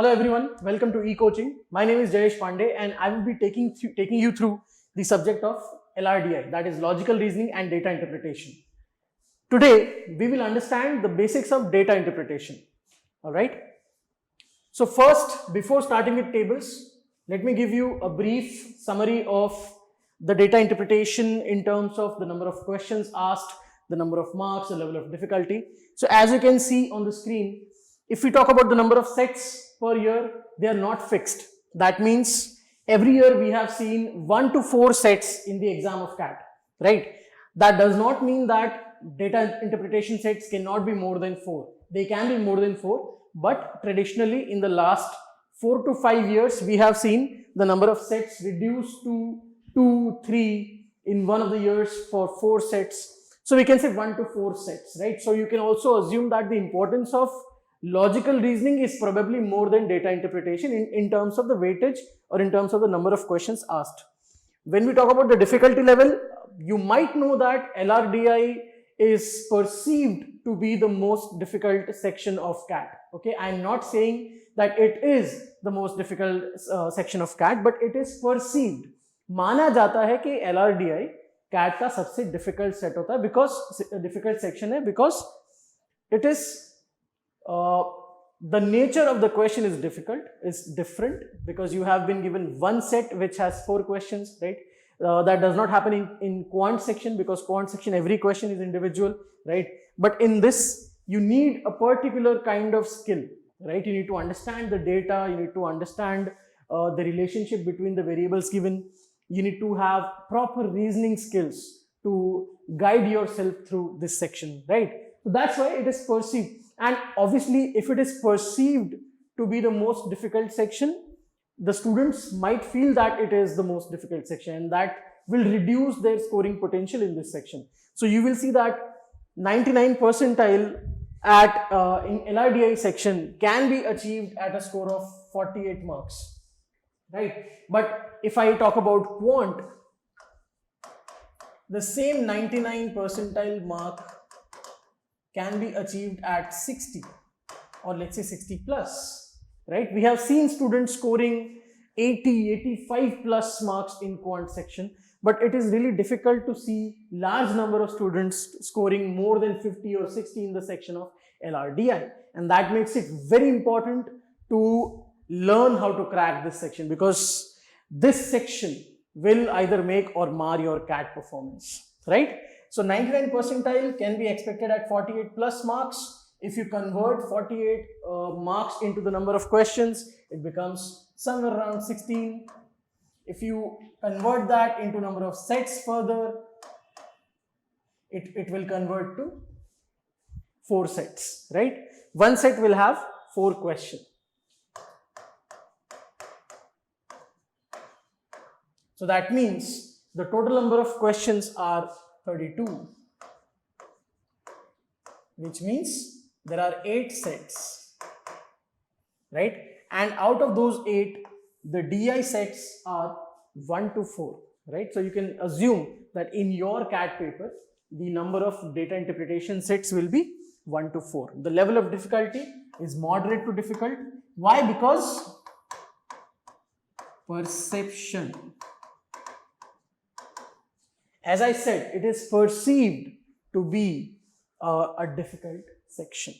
Hello everyone, welcome to Ekoching. My name is Jayesh Pandey and I will be taking you through the subject of LRDI, that is logical reasoning and data interpretation. Today we will understand the basics of data interpretation. Alright. So first, before starting with tables, let me give you a brief summary of the data interpretation in terms of the number of questions asked, the number of marks, the level of difficulty. So as you can see on the screen, if we talk about the number of sets per year, they are not fixed. That means every year we have seen 1 to 4 sets in the exam of CAT, right? That does not mean that data interpretation sets cannot be more than 4. They can be more than 4, but traditionally in the last 4 to 5 years, we have seen the number of sets reduced to 2, 3 in one of the years for 4 sets. So we can say 1 to 4 sets, right? So you can also assume that the importance of logical reasoning is probably more than data interpretation in terms of the weightage or in terms of the number of questions asked. When we talk about the difficulty level, you might know that LRDI is perceived to be the most difficult section of CAT. Okay, I am not saying that it is the most difficult section of CAT, but it is perceived. माना जाता है कि LRDI CAT का सबसे difficult set होता है because difficult section है because it is the nature of the question is different because you have been given one set which has 4 questions, right? That does not happen in quant section because quant section every question is individual, right? But in this you need a particular kind of skill, right? You need to understand the data, you need to understand the relationship between the variables given, you need to have proper reasoning skills to guide yourself through this section, right? So that's why it is perceived. And obviously, if it is perceived to be the most difficult section, the students might feel that it is the most difficult section, and that will reduce their scoring potential in this section. So you will see that 99 percentile at in LRDI section can be achieved at a score of 48 marks, right? But if I talk about quant, the same 99 percentile mark can be achieved at 60 or let's say 60 plus, right? We have seen students scoring 80, 85 plus marks in quant section, but it is really difficult to see large number of students scoring more than 50 or 60 in the section of LRDI. And that makes it very important to learn how to crack this section because this section will either make or mar your CAT performance, right? So 99 percentile can be expected at 48 plus marks. If you convert 48 marks into the number of questions, it becomes somewhere around 16. If you convert that into number of sets further, it will convert to 4 sets, right? One set will have 4 questions. So that means the total number of questions are 32, which means there are 8 sets, right? And out of those 8, the DI sets are 1 to 4, right? So you can assume that in your CAT paper, the number of data interpretation sets will be 1 to 4. The level of difficulty is moderate to difficult. Why? Because perception. As I said, it is perceived to be a difficult section.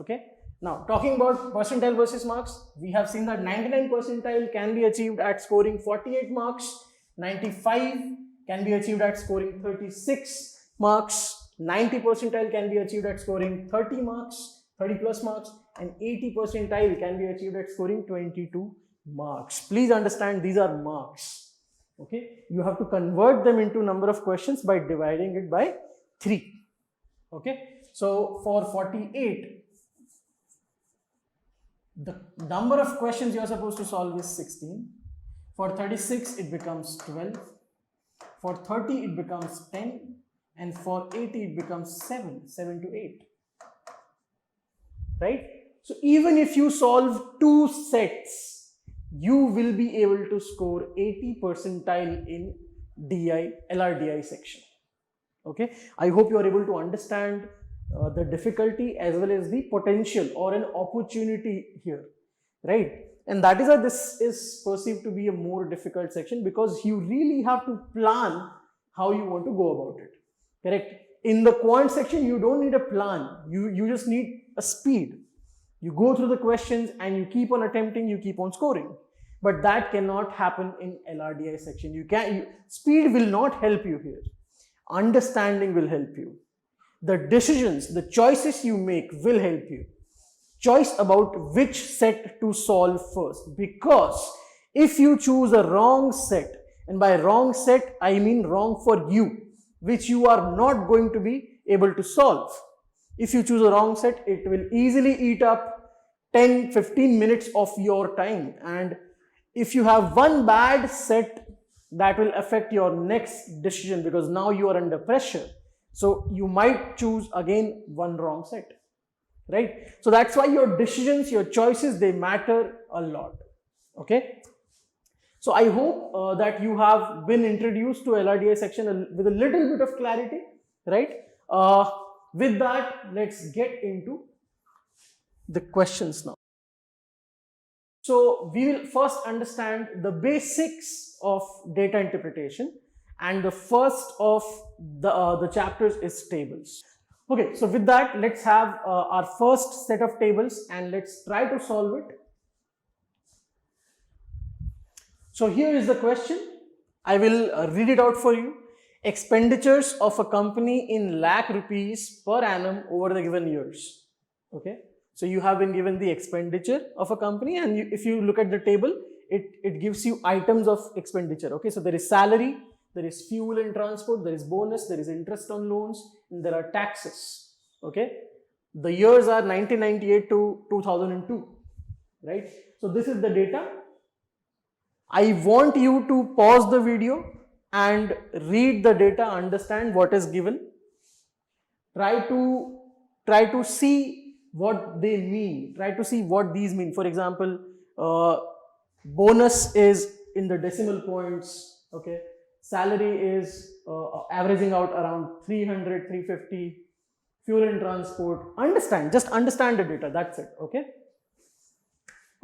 Okay. Now, talking about percentile versus marks, we have seen that 99 percentile can be achieved at scoring 48 marks, 95 can be achieved at scoring 36 marks, 90 percentile can be achieved at scoring 30 marks, 30 plus marks, and 80 percentile can be achieved at scoring 22 marks. Please understand these are marks. Okay, you have to convert them into number of questions by dividing it by 3. Okay, so for 48, the number of questions you are supposed to solve is 16. For 36, it becomes 12. For 30, it becomes 10. And for 80, it becomes 7 to 8. Right? So even if you solve 2 sets, you will be able to score 80 percentile in LRDI section. Okay, I hope you are able to understand the difficulty as well as the potential or an opportunity here. right? And that is why this is perceived to be a more difficult section, because you really have to plan how you want to go about it, correct? In the quant section, you don't need a plan. You just need a speed. You go through the questions and you keep on attempting, you keep on scoring. But that cannot happen in LRDI section. Speed will not help you here. Understanding will help you. The decisions, the choices you make will help you. Choice about which set to solve first. Because if you choose a wrong set, and by wrong set, I mean wrong for you, which you are not going to be able to solve. If you choose a wrong set, it will easily eat up 10-15 minutes of your time. And if you have one bad set, that will affect your next decision, because now you are under pressure. So you might choose again one wrong set, right? So that's why your decisions, your choices, they matter a lot, okay? So I hope that you have been introduced to LRDI section with a little bit of clarity, right? With that, let's get into the questions now. So we will first understand the basics of data interpretation, and the first of the chapters is tables. Okay, so with that, let's have our first set of tables and let's try to solve it. So here is the question. I will read it out for you. Expenditures of a company in lakh rupees per annum over the given years. Okay. So you have been given the expenditure of a company, and if you look at the table, it gives you items of expenditure. Okay. So there is salary, there is fuel and transport, there is bonus, there is interest on loans, and there are taxes. Okay. The years are 1998 to 2002. Right. So this is the data. I want you to pause the video and read the data, understand what is given. Try to see what they mean. Try to see what these mean. For example, bonus is in the decimal points. Okay, salary is averaging out around 300, 350. Fuel and transport. Just understand the data. That's it. Okay.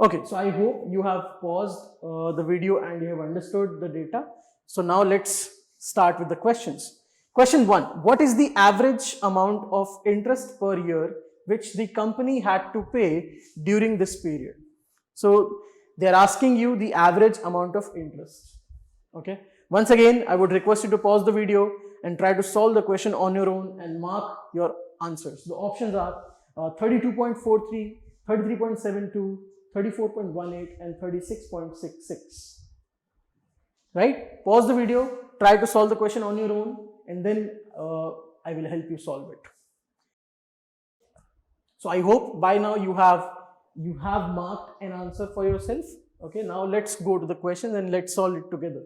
Okay, so I hope you have paused the video and you have understood the data. So now let's start with the questions. Question 1. What is the average amount of interest per year which the company had to pay during this period? So they're asking you the average amount of interest. Okay. Once again, I would request you to pause the video and try to solve the question on your own and mark your answers. The options are 32.43, 33.72, 34.18 and 36.66. Right? Pause the video, try to solve the question on your own, and then I will help you solve it. So I hope by now you have marked an answer for yourself. Okay, now let's go to the question and let's solve it together.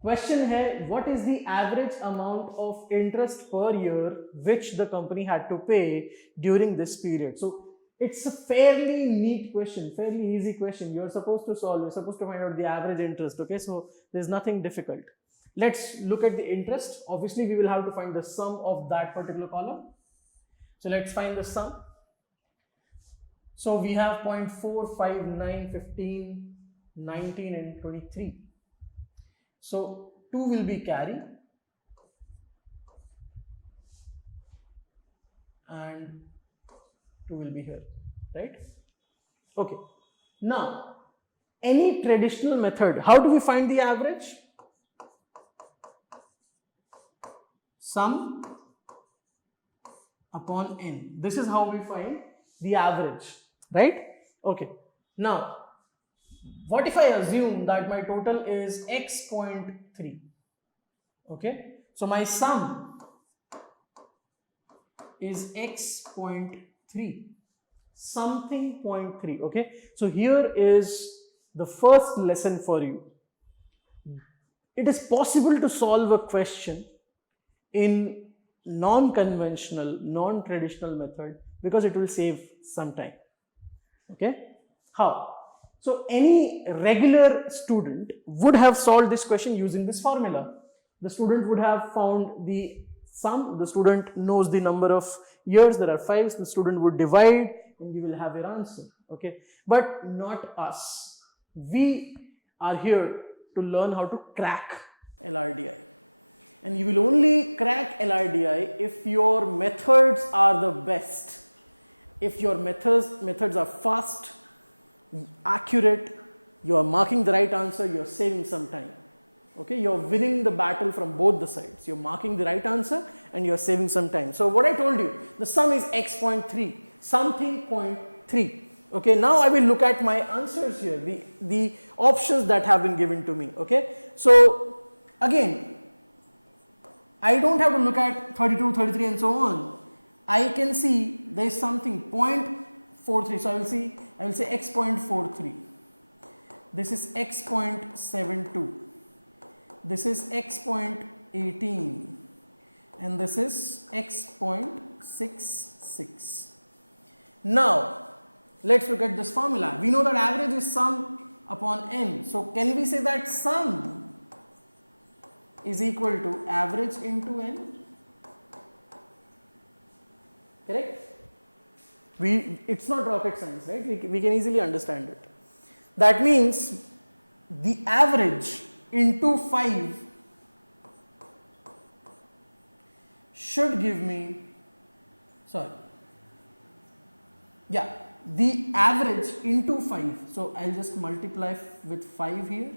Question here, what is the average amount of interest per year which the company had to pay during this period? So it's a fairly neat question, fairly easy question. You're supposed to solve, you're supposed to find out the average interest. Okay, so there's nothing difficult. Let's look at the interest. Obviously, we will have to find the sum of that particular column. So let's find the sum. So we have 0.4, 5, 9, 15, 19 and 23. So 2 will be carry and 2 will be here, right? Okay. Now, any traditional method, how do we find the average? Sum upon n. This is how we find the average, right? Okay. Now, what if I assume that my total is x.3? Okay. So my sum is x.3. Something 0.3. Okay. So here is the first lesson for you. It is possible to solve a question in non-conventional, non-traditional method because it will save some time. Okay. How? So any regular student would have solved this question using this formula. The student would have found the sum. The student knows the number of years. There are 5. The student would divide and you will have your answer. okay, but not us. We are here to learn how to crack LRDI, and you will only crack LRDI if your methods are the best, if your methods are fast, accurate, you are marking the right answer, you are saving some time. Okay, you are winning the battle from both the sides. You are marking the right answer and you are saving some time. So what I told you, the sum is x.3, something 0.3. Okay, now I will look at my answers here, the options that have been given to me. Okay, so again, I don't have to look at 32, 33 and so on. I can see there is something 0.43. So I will say x.43. This is x.72. This is x.18 and this is x.66. Now let's look at this formula. We know that average is sum upon n. So can we say that sum is equal to average into n? Correct? It's not rocket science, right? We can easily understand it. That means the average into 5 should give me, the average into 5. So I'll just multiply with 5 here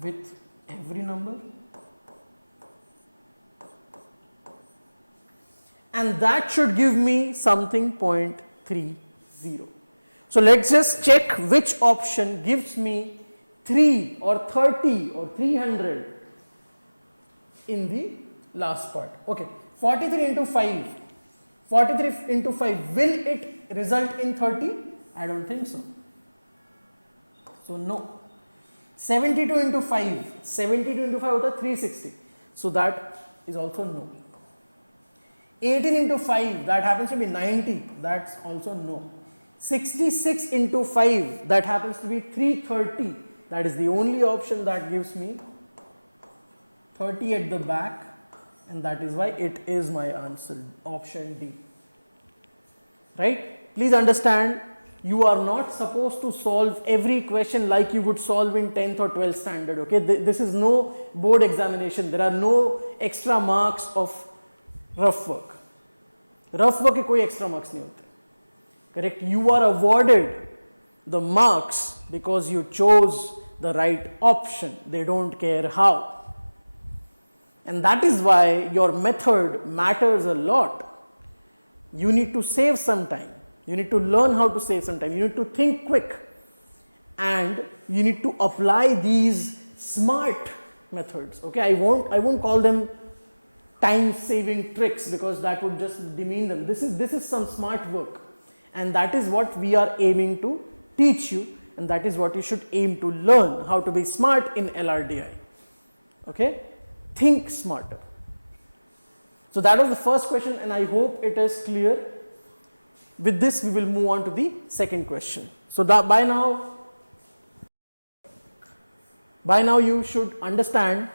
with every number, and that should give me something 0.30. So let's just check which option gives me 3 or 30 or 300 in the last part. Okay, 43 into 5. 43 into 5, will it result in 30? I don't think so. So no. 72 into 5. 72 into 5 was 360. So that is also no. 18 into 5, that happens to be 90. That's also no. 66 into 5, that happens to be 330. That is the only option that gives me 30 at the back, and that is why it is my answer, option D. Right? Please understand, you are not supposed to solve every question like you would solve in 10th or 12th standard. Okay? This is no board examination. There are no extra marks of rough work. Rough work के कोई extra marks नहीं होते. Correct? You are awarded the marks because you chose the right option. They don't care how. And that is why your method matters a lot. You need to save some time. You need to learn how to save some time. You need to think quick. And you need to apply these smart methods. Okay, I won't call them time saving tricks because that would just demean them. This is some smart work. And that is what we are aiming to teach you, and that is what you should aim to learn, how to be smart in LRDI. Okay? Think smarter. So that was the first question, and I hope it is clear. With this, we will move on to the second question. So that by now you should understand.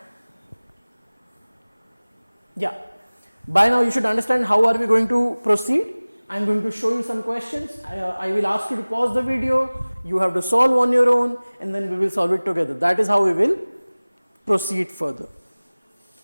By now you should understand how are we going to proceed. I am going to show you some questions. I will ask you to pause the video. You have to solve on your own, and then we will solve it together. That is how we will proceed further.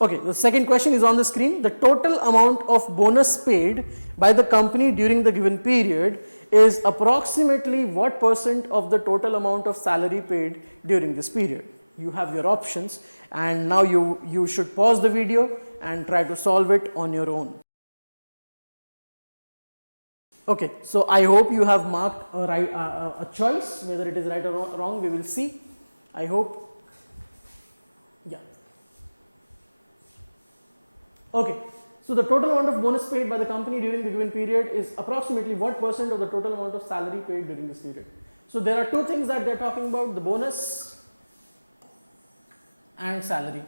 Okay, the second question is on the screen. The total amount of bonus paid by the company during the given period is approximately what percent of the total amount of salary paid during this period? You have your options, and now you should pause the video and try to solve it on your own. Okay, so I hope you have marked a choice, whether it is right or wrong, we will see. I hope. Yeah. Okay, so the total amount of bonus paid by the company during the given period is approximately what percent of the total amount of salary paid during this period. So there are two things that they are talking about, the bonus and salary.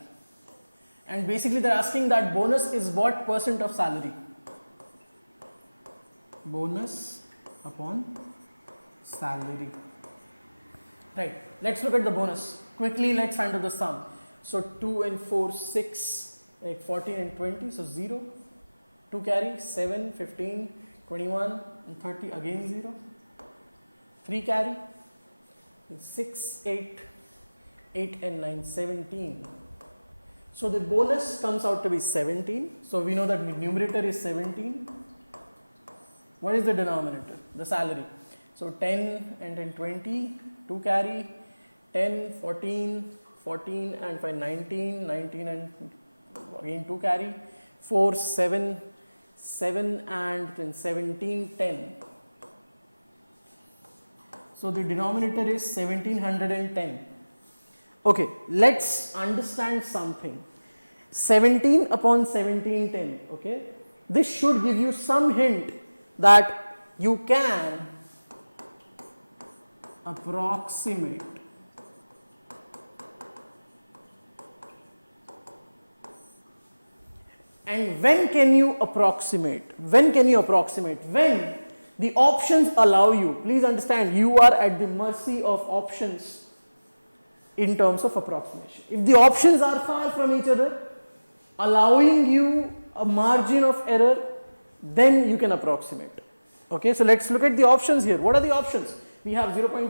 And basically they are asking that bonus is what percent of salary? Bonus upon salary. Right, let's look at the bonus. Quickly, let's find out the sum. So 2 and 4, 6, 14 and 20, so 0. 2 carry, 7, 15, 21 and 30, again 0. 3 carry, 6, 8, 8 and 9, 17. So the bonus comes out to be 17. So we know that the numerator is 17. What is the denominator? The salary. So 10 and then 20, 2 carry, 10, 14, 14 and 5, 19, 19 and again 2 carry, 4, 7, 7 and then 17, 10. So the denominator is 1710. Okay, let's understand something. 17 upon 1710, okay. This should give you some hint that you can approximate. And when can you approximate? When can you approximate? When the options allow you. Please understand, you are at the mercy of options in terms of approximation. If the options are far from each other, allowing you a margin of error, then you can approximate. Okay, so let's look at the options here. What are the options? We have 0.1,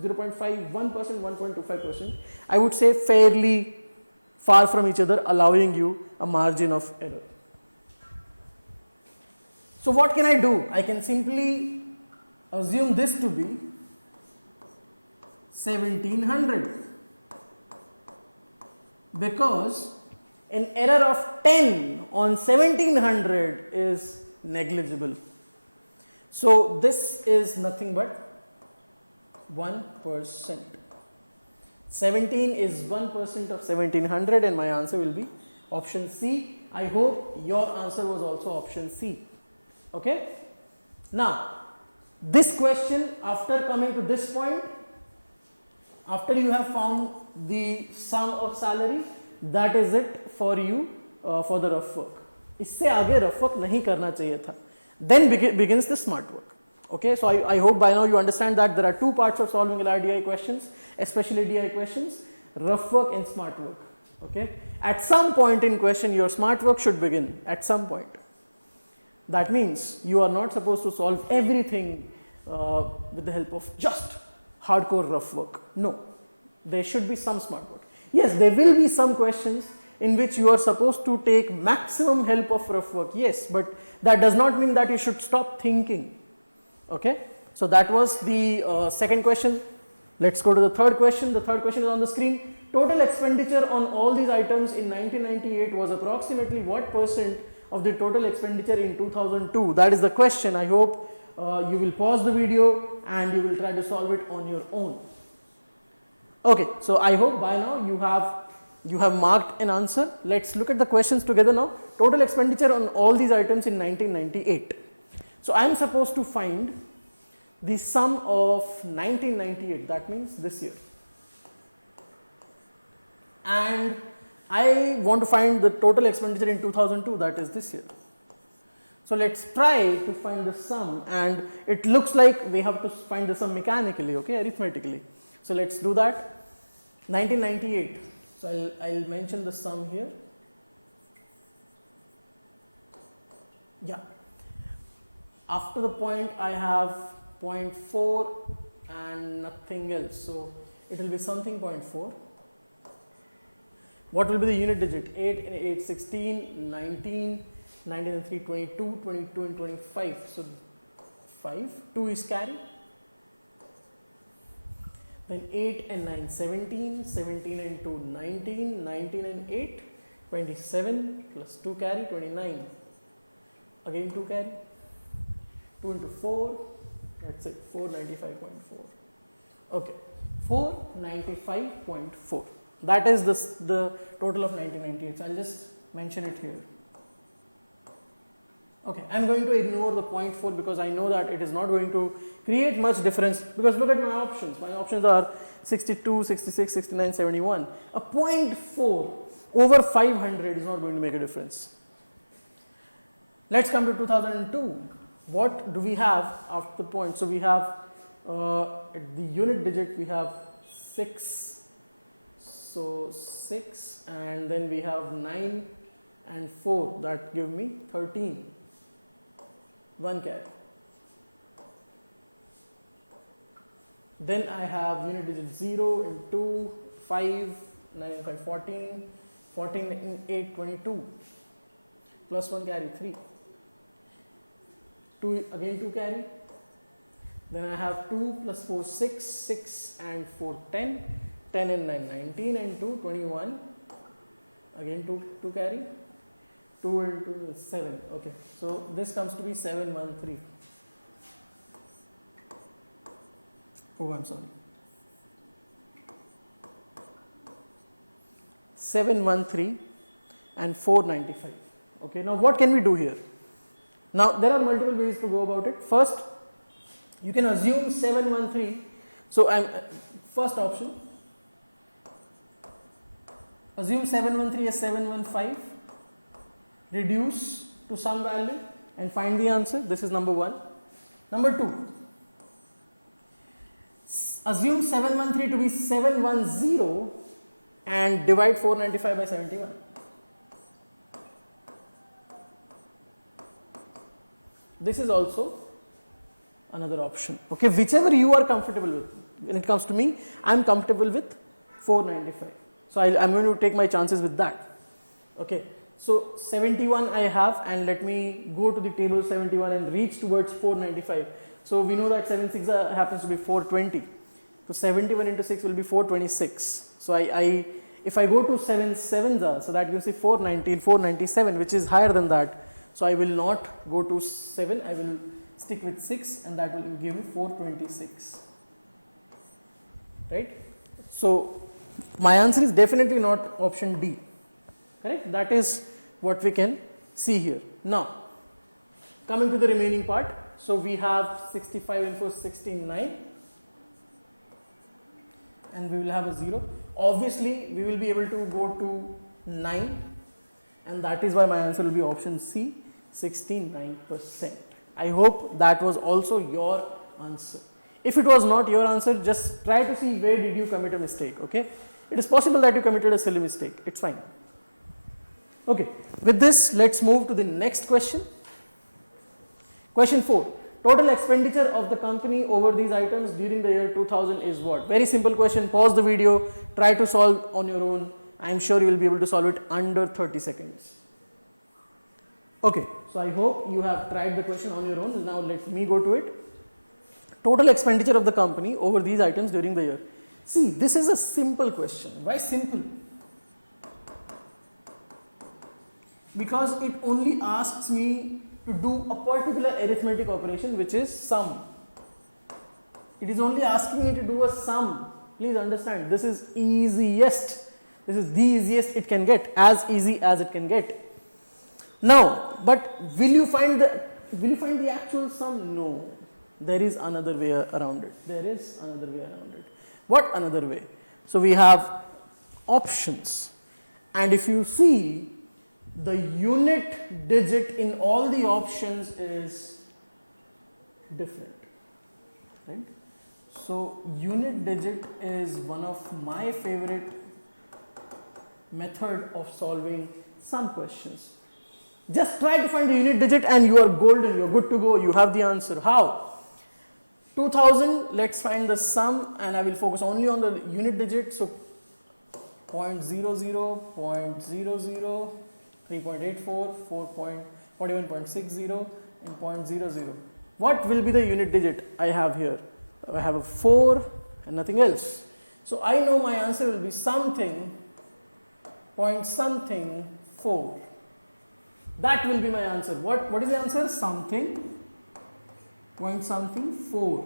0.5, 1%, 1.25%. I would say fairly far from each other, allowing you a margin of error. So what can I do? I can simply assume this to be 1700, because an error of 10 on 1700 is negligible. So this is nothing but 1%. 17 is 1% of 1700 and my answer will be option C. I hope your answer was also option C. Okay. Now, this question, after coming to this point, after you have found the sum of salary, that is it for you for the rough work. इससे आगे rough work नहीं करना चाहिए था. Then begins the smart work. Okay, so I hope by now you understand that there are two parts of solving LRDI questions, especially DI questions, rough work and smart work. Okay, at some point in question your smart work should begin, at some point. That means you are not supposed to solve everything with the help of just hardcore rough work. No, there should be some smart work. Yes, there will be some questions in which you are supposed to take maximum help of rough work. Yes, but that does not mean that you should stop thinking. Okay, so that was the second question. Let's go to the third question. The third question is on the screen. Total expenditure on all these items in 1998 was approximately what percent of the total expenditure in 2002? That is the question. I hope you will pause the video and you will try to solve it on your own. Okay, so I hope by now you have marked an answer. Let's look at the questions together now. Total expenditure on all these items in 1998. So I am supposed to find the sum of 1998, that means this year. And I want to find the total expenditure in 2002, that is this year. So let's try to find the sum, and it looks like we have to find the sum mechanically, okay, arithmetically. So let's do that. 1998. So I'll mention the sum here. Yeah. After the point I have 0.4 and nothing else. So it will be something 0.4. What will be the unit digit? 8 and 8, 16, 19, 19 and 3, 22, 22 and 25. So 5, 2 is carry. Then 8 and 9, 17, 17 and 2, 19, 19 and 8, 27 plus 2 carry, 29. Again 2 carry. 2 into 4, that's it, 495.4. Okay, 495.4. That is the total of 1998. So I'll just mention it here. Okay, I'm going to ignore the 0.4 because I know that it is not going to create much difference, because look at my options. My options are 62, 66, 69, 71. A 0.4 over 500 is not going to make a difference. Let's come to 2002. What do we have after the point? So we have at the unit digit we have 6. So 6, and then we have 9 and 4, that give me 13. 1 carry. Then I have unit digit 0 in 2, 5, 9 and 5, 14, 14 in 8, 22, plus 1 carry 3, 2 again 2 carry, then I have 2 plus 4, 6, 6 and 4, 10, 10 and 9, 19 and 2, 21, again 2 carry, 2 and 2 is 7, okay, so this comes to be 713. Oh, I'm sorry. 713 and 495. Okay, now what can we do here? Now there are multiple ways to go about it. First, you can assume 713. So I'm first option. Assume 713 as 715. Reduce to some value and find the answer. This is number 1. Number 2. Assume 713 to be 710 and divide 495 by 71. This is also another option. Okay, whichever you are comfortable with. When it comes to me, I am comfortable with 495. So I am going to take my chances with that. Okay, so 71 I have, and let me go to the table 71 and reach towards 495. So we know that 7 6 happens to be 420. So 71 into 6 will be 426. So if I go to 7 7s, so that gives me 490, 497, which is higher than that. So I will not go to 7, I will stick with 6, and that will give me 426. Right? So my answer is definitely not option D. Correct? That is what we can see here. Now, coming to the remaining part. So we have 65 and 4, 69. And we will have a 0. Obviously, we will be able to go to 9, and that is why my answer will be option C, 69%. I hope that was also your answer. If it was not your answer, just try to see where did you commit a mistake, okay? It is possible that you committed a silly mistake, it's fine. Okay, with this, let's move to the next question. Question 4. Total expenditure of the company over these items during the year 2000 is what? Very simple question. Pause the video, try to solve on your own. I am sure you will be able to solve it under 30 seconds. Okay, so I hope you have tried the question on your own. Now let me go to it. Total expenditure of the company over these items during the year. See, this is a simple question. Why simple? Because it only asks me to do a particular arithmetic operation, which is sum. It is only asking me to do a sum. Please understand, this is easiest. This is the easiest it can get, as easy as it can get. Now, but will you find the actual sum? No. There is another way around it. There is another way around it. What another way? So we have options, and if you see, the unit digit in all the options is different, right? So unit digit is one of my favorite method of solving some questions. Just try to find the unit digit and you are golden, you are good to go, you have the answer. How? 2000, let's find the sum, and I will focus only on the unit digit. So 0.00, 0.00, 3.84, 41.60 and 0.00. What will be the unit digit I have here? I have a 4 and nothing else. So I know my answer will be something, point something 4. That will be my answer. What is the answer? Something, point something 4.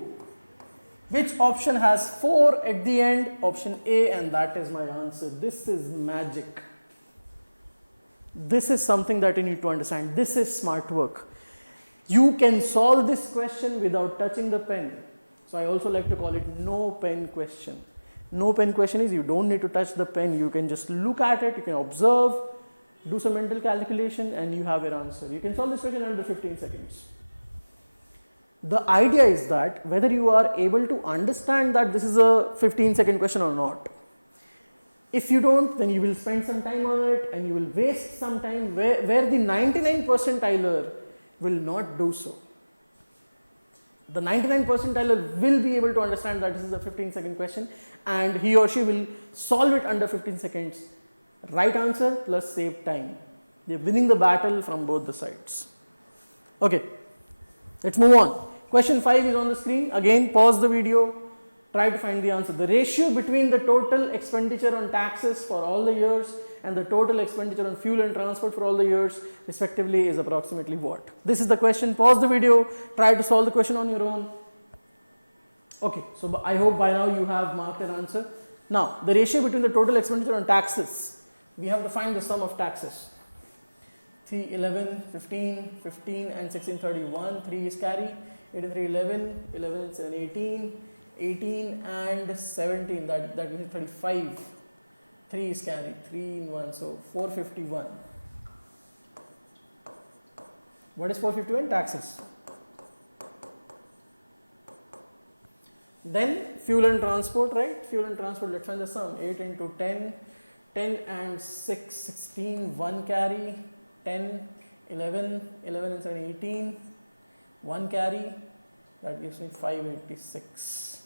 Which option has 4 at the end? Option A, and that is my answer. This is magic. This is something that you need to understand. This is smart work. You can solve this question without touching the pen. So I also like to call it no pen question. No pen question is you don't need to touch the pen. You can just look at it, you can observe, do some mental calculation, and you have your answer. You can solve this question under 15 seconds. The idea is that whether you are able to understand that this is a 15-second question or not. If you don't, then you will spend some time on it and you will waste some time where the 99 percentiler will not do so. the 99 percentiler will be able to understand that this is a 15-second question, and he or she will solve it under 15 seconds. Right answer plus save time. They're winning the battle from both the sides. Okay, let's move on. Question 5 is on the screen. Again, pause the video, try to find the answer. The ratio between the total expenditure on taxes for all the years and the total expenditure on fuel and transport for all the years respectively is approximately what? This is the question. Pause the video, try to solve the question on your own. Okay, so I hope by now you have marked an answer. Now, the ratio between the total expenditure on taxes, we have to find the sum of taxes. 3, 11, 15, 15 and 16, 31, 3 is carry, 83, 11, 11, 7, 18, 18 and 17, that gives me 35. 3 is carry, 3 in 1, so 451. What is 451? Taxes. Then fuel and transport, right? Fuel and transport, let's find the sum. 8 into 10, 10 and 6, 16, 1 carry, 10, 11, 11 and 7, 18, 1 carry, that gives me 586.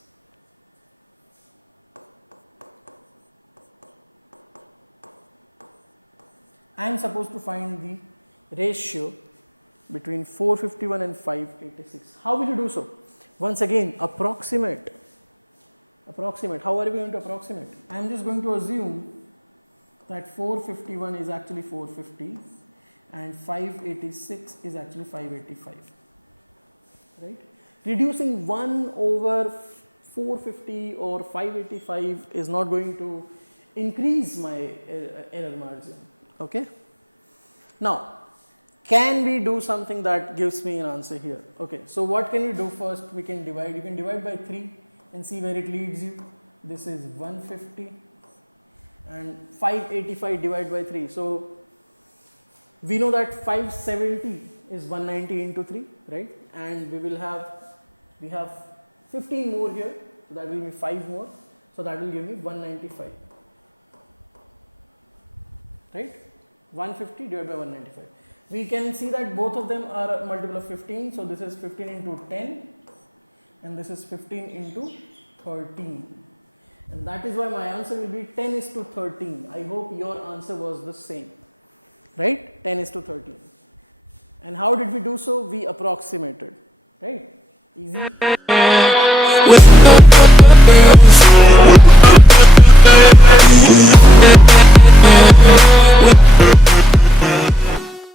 I am supposed to find the ratio between 451 and 586. How will you do so? Once again, approximate. Approximate. How are we going to approximate? I am just going to assume that 451 is actually 450 and 586 is actually 585. Right? Reducing 1 over 450 or 585 is not going to increase my error margin. Okay. Now, can we do something that gives me an answer here? Okay, so what can we do first? We can divide. You can divide by 3 and see where it leads you. This is 150 and 585 divided by 3. So, we know that 570 is 190 into 3, right? And we have 15 more here, so that will be 5 more. So, that will give me 195. Right? 150 divided by 195. We can see that both of them are a multiple of 15. So, this is 15 into 10 and this is 15 into 13. And that is why my answer will be 10 is to 13. I hope your answer was the same. Right? 10 is to 13. And how did we do so? We approximated. Right? Easy.